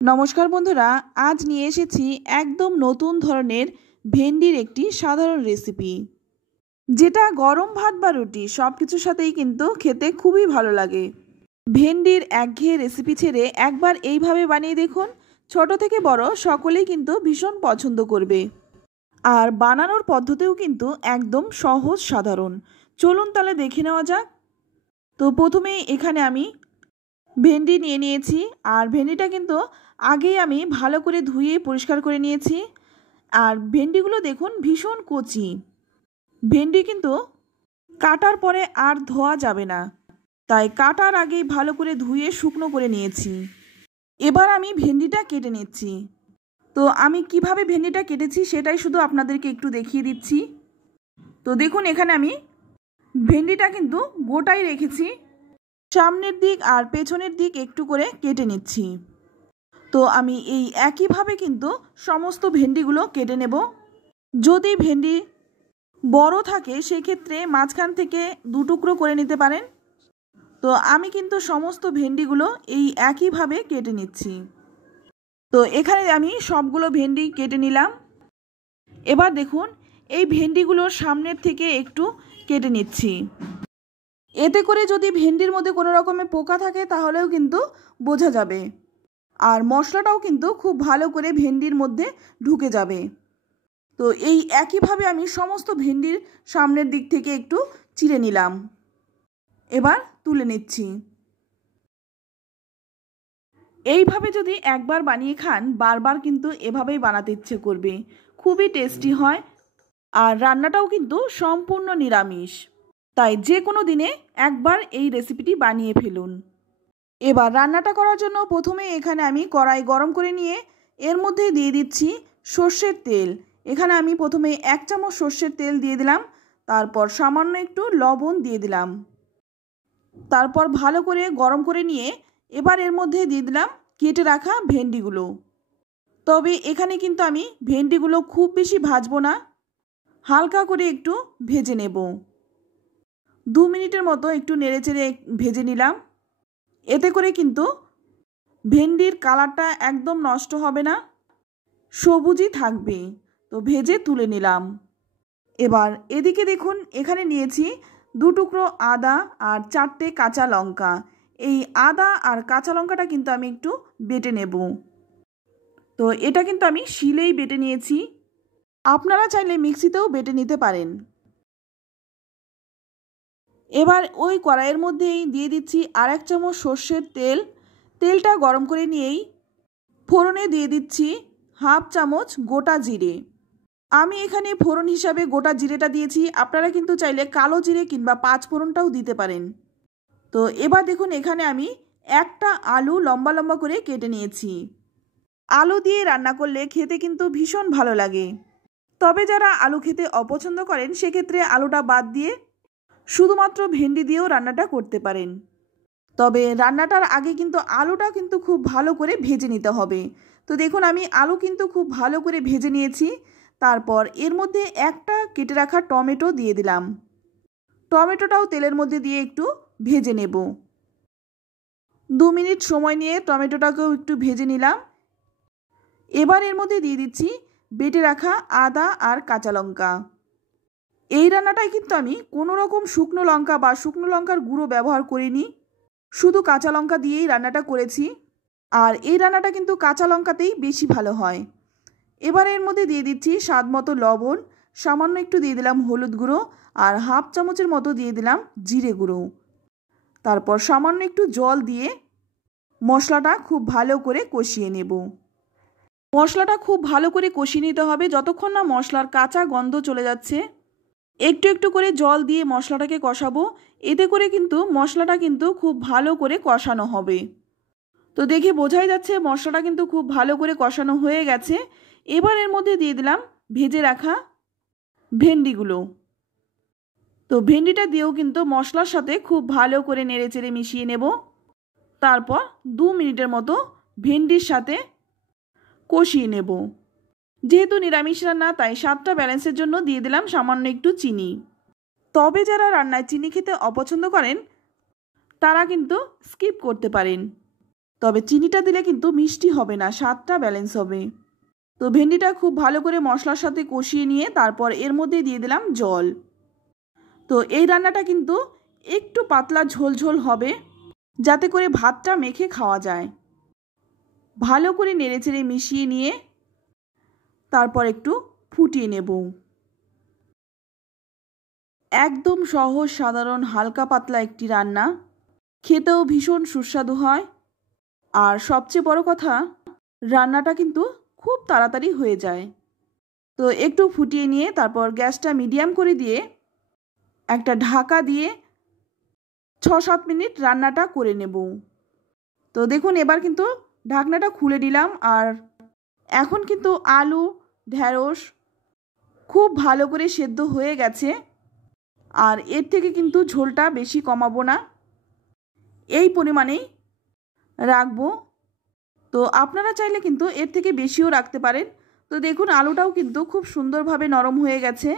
নমস্কার বন্ধুরা, আজ নিয়ে এসেছি একদম নতুন ধরনের ভেন্ডির একটি সাধারণ রেসিপি, যেটা গরম ভাত বা রুটি সব কিছুর সাথেই কিন্তু খেতে খুবই ভালো লাগে। ভেন্ডির একঘেয়ে রেসিপি ছেড়ে একবার এইভাবে বানিয়ে দেখুন, ছোট থেকে বড় সকলেই কিন্তু ভীষণ পছন্দ করবে। আর বানানোর পদ্ধতিও কিন্তু একদম সহজ সাধারণ। চলুন তাহলে দেখে নেওয়া যাক। তো প্রথমেই এখানে আমি ভেন্ডি নিয়ে নিয়েছি, আর ভেন্ডিটা কিন্তু আগেই আমি ভালো করে ধুয়ে পরিষ্কার করে নিয়েছি। আর ভেন্ডিগুলো দেখুন ভীষণ কচি, ভেন্ডি কিন্তু কাটার পরে আর ধোয়া যাবে না, তাই কাটার আগেই ভালো করে ধুয়ে শুকনো করে নিয়েছি। এবার আমি ভেন্ডিটা কেটে নিচ্ছি। তো আমি কিভাবে ভেন্ডিটা কেটেছি সেটাই শুধু আপনাদেরকে একটু দেখিয়ে দিচ্ছি। তো দেখুন এখানে আমি ভেন্ডিটা কিন্তু গোটাই রেখেছি, সামনের দিক আর পেছনের দিক একটু করে কেটে নিচ্ছি। তো আমি এই একইভাবে কিন্তু সমস্ত ভেন্ডিগুলো কেটে নেব। যদি ভেন্ডি বড় থাকে সেক্ষেত্রে মাঝখান থেকে দু টুকরো করে নিতে পারেন। তো আমি কিন্তু সমস্ত ভেন্ডিগুলো এই একইভাবে কেটে নিচ্ছি। তো এখানে আমি সবগুলো ভেন্ডি কেটে নিলাম। এবার দেখুন এই ভেন্ডিগুলোর সামনের থেকে একটু কেটে নিচ্ছি। এতে করে যদি ভেন্ডির মধ্যে কোনো রকমের পোকা থাকে তাহলেও কিন্তু বোঝা যাবে, আর মশলাটাও কিন্তু খুব ভালো করে ভেন্ডির মধ্যে ঢুকে যাবে। তো এই একইভাবে আমি সমস্ত ভেন্ডির সামনের দিক থেকে একটু চিড়ে নিলাম। এবার তুলে নিচ্ছি। এইভাবে যদি একবার বানিয়ে খান বারবার কিন্তু এভাবেই বানাতে ইচ্ছে করবে, খুবই টেস্টি হয়। আর রান্নাটাও কিন্তু সম্পূর্ণ নিরামিষ, তাই যে কোনো দিনে একবার এই রেসিপিটি বানিয়ে ফেলুন। এবার রান্নাটা করার জন্য প্রথমে এখানে আমি কড়াই গরম করে নিয়ে এর মধ্যে দিয়ে দিচ্ছি সর্ষের তেল। এখানে আমি প্রথমে 1 চামচ সর্ষের তেল দিয়ে দিলাম, তারপর সামান্য একটু লবণ দিয়ে দিলাম, তারপর ভালো করে গরম করে নিয়ে এবার এর মধ্যে দিয়ে দিলাম কেটে রাখা ভেন্ডিগুলো। তবে এখানে কিন্তু আমি ভেন্ডিগুলো খুব বেশি ভাজবো না, হালকা করে একটু ভেজে নেব। 2 মিনিটের মতো একটু নেড়েচেড়ে ভেজে নিলাম। এতে করে কিন্তু ভেন্ডির কালারটা একদম নষ্ট হবে না, সবুজই থাকবে। তো ভেজে তুলে নিলাম। এবার এদিকে দেখুন এখানে নিয়েছি 2 টুকরো আদা আর 4টে কাঁচা লঙ্কা। এই আদা আর কাঁচা লঙ্কাটা কিন্তু আমি একটু বেটে নেব। তো এটা কিন্তু আমি শিলেই বেটে নিয়েছি, আপনারা চাইলে মিক্সিতেও বেটে নিতে পারেন। এবার ওই কড়াইয়ের মধ্যেই দিয়ে দিচ্ছি আর 1 চামচ সর্ষের তেল। তেলটা গরম করে নিয়েই ফোড়নে দিয়ে দিচ্ছি হাফ চামচ গোটা জিরে। আমি এখানে ফোড়ন হিসাবে গোটা জিরেটা দিয়েছি, আপনারা কিন্তু চাইলে কালো জিরে কিংবা 5 ফোড়নটাও দিতে পারেন। তো এবার দেখুন এখানে আমি একটা আলু লম্বা লম্বা করে কেটে নিয়েছি। আলু দিয়ে রান্না করলে খেতে কিন্তু ভীষণ ভালো লাগে। তবে যারা আলু খেতে অপছন্দ করেন সেক্ষেত্রে আলুটা বাদ দিয়ে শুধুমাত্র ভেন্ডি দিয়েও রান্নাটা করতে পারেন। তবে রান্নাটার আগে কিন্তু আলুটা কিন্তু খুব ভালো করে ভেজে নিতে হবে। তো দেখুন আমি আলু কিন্তু খুব ভালো করে ভেজে নিয়েছি। তারপর এর মধ্যে একটা কেটে রাখা টমেটো দিয়ে দিলাম। টমেটোটাও তেলের মধ্যে দিয়ে একটু ভেজে নেব। 2 মিনিট সময় নিয়ে টমেটোটাকেও একটু ভেজে নিলাম। এবার এর মধ্যে দিয়ে দিচ্ছি বেটে রাখা আদা আর কাঁচা লঙ্কা। এই রান্নাটায় কিন্তু আমি কোনো রকম শুকনো লঙ্কা বা শুকনো লঙ্কার গুঁড়ো ব্যবহার করিনি, শুধু কাঁচা লঙ্কা দিয়েই রান্নাটা করেছি। আর এই রান্নাটা কিন্তু কাঁচা লঙ্কাতেই বেশি ভালো হয়। এবার এর মধ্যে দিয়ে দিচ্ছি স্বাদ মতো লবণ, সামান্য একটু দিয়ে দিলাম হলুদ গুঁড়ো, আর হাফ চামচের মতো দিয়ে দিলাম জিরে গুঁড়ো। তারপর সামান্য একটু জল দিয়ে মশলাটা খুব ভালো করে কষিয়ে নেব। মশলাটা খুব ভালো করে কষিয়ে নিতে হবে যতক্ষণ না মশলার কাঁচা গন্ধ চলে যাচ্ছে। একটু একটু করে জল দিয়ে মশলাটাকে কষাবো, এতে করে কিন্তু মশলাটা কিন্তু খুব ভালো করে কষানো হবে। তো দেখে বোঝাই যাচ্ছে মশলাটা কিন্তু খুব ভালো করে কষানো হয়ে গেছে। এবার এর মধ্যে দিয়ে দিলাম ভেজে রাখা ভেন্ডিগুলো। তো ভেন্ডিটা দিয়েও কিন্তু মশলার সাথে খুব ভালো করে নেড়েচেড়ে মিশিয়ে নেব। তারপর 2 মিনিটের মতো ভেন্ডির সাথে কষিয়ে নেব। যেহেতু নিরামিষ রান্না তাই স্বাদটা ব্যালেন্সের জন্য দিয়ে দিলাম সামান্য একটু চিনি। তবে যারা রান্নায় চিনি খেতে অপছন্দ করেন তারা কিন্তু স্কিপ করতে পারেন। তবে চিনিটা দিলে কিন্তু মিষ্টি হবে না, স্বাদটা ব্যালেন্স হবে। তো ভেন্ডিটা খুব ভালো করে মশলার সাথে কষিয়ে নিয়ে তারপর এর মধ্যে দিয়ে দিলাম জল। তো এই রান্নাটা কিন্তু একটু পাতলা ঝোল ঝোল হবে, যাতে করে ভাতটা মেখে খাওয়া যায়। ভালো করে নেড়েচেড়ে মিশিয়ে নিয়ে তারপর একটু ফুটিয়ে নেব। একদম সহজ সাধারণ হালকা পাতলা একটি রান্না, খেতেও ভীষণ সুস্বাদু হয়। আর সবচেয়ে বড় কথা, রান্নাটা কিন্তু খুব তাড়াতাড়ি হয়ে যায়। তো একটু ফুটিয়ে নিয়ে তারপর গ্যাসটা মিডিয়াম করে দিয়ে একটা ঢাকা দিয়ে 6-7 মিনিট রান্নাটা করে নেব। তো দেখুন এবার কিন্তু ঢাকনাটা খুলে দিলাম, আর এখন কিন্তু আলু ঢেঁড়স খুব ভালো করে সেদ্ধ হয়ে গেছে। আর এর থেকে কিন্তু ঝোলটা বেশি কমাবো না, এই পরিমাণেই রাখবো। তো আপনারা চাইলে কিন্তু এর থেকে বেশিও রাখতে পারেন। তো দেখুন আলুটাও কিন্তু খুব সুন্দরভাবে নরম হয়ে গেছে।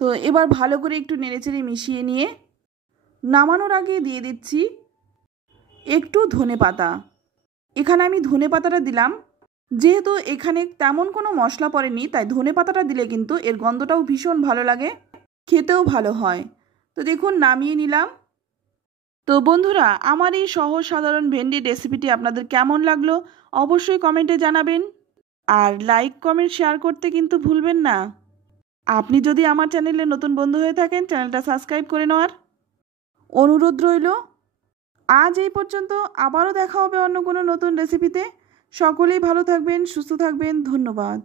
তো এবার ভালো করে একটু নেড়েচেড়ে মিশিয়ে নিয়ে নামানোর আগে দিয়ে দিচ্ছি একটু ধনেপাতা। এখানে আমি ধনেপাতাটা দিলাম, যেহেতু এখানে তেমন কোনো মশলা পড়েনি, তাই ধনেপাতাটা দিলে কিন্তু এর গন্ধটাও ভীষণ ভালো লাগে, খেতেও ভালো হয়। তো দেখুন নামিয়ে নিলাম। তো বন্ধুরা, আমার এই সহজ সাধারণ ভেন্ডির রেসিপিটি আপনাদের কেমন লাগলো অবশ্যই কমেন্টে জানাবেন। আর লাইক কমেন্ট শেয়ার করতে কিন্তু ভুলবেন না। আপনি যদি আমার চ্যানেলে নতুন বন্ধু হয়ে থাকেন, চ্যানেলটা সাবস্ক্রাইব করে নেওয়ার অনুরোধ রইল। আজ এই পর্যন্ত, আবারও দেখা হবে অন্য কোনো নতুন রেসিপিতে। সকলেই ভালো থাকবেন, সুস্থ থাকবেন। ধন্যবাদ।